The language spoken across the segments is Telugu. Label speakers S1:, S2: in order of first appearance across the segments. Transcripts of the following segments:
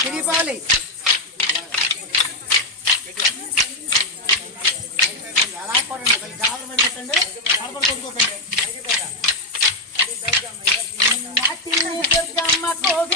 S1: తిరిగిపోవాలి ఎలా కొట్టండి జాగ్రత్త పెట్టండి కడపలు కొట్టుకోకండి
S2: అమ్మ కోవి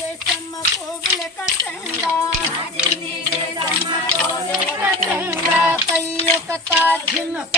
S2: దేశమ్మ కోవిల కట్టంగా. కయ్యొక్క తాజిన్నప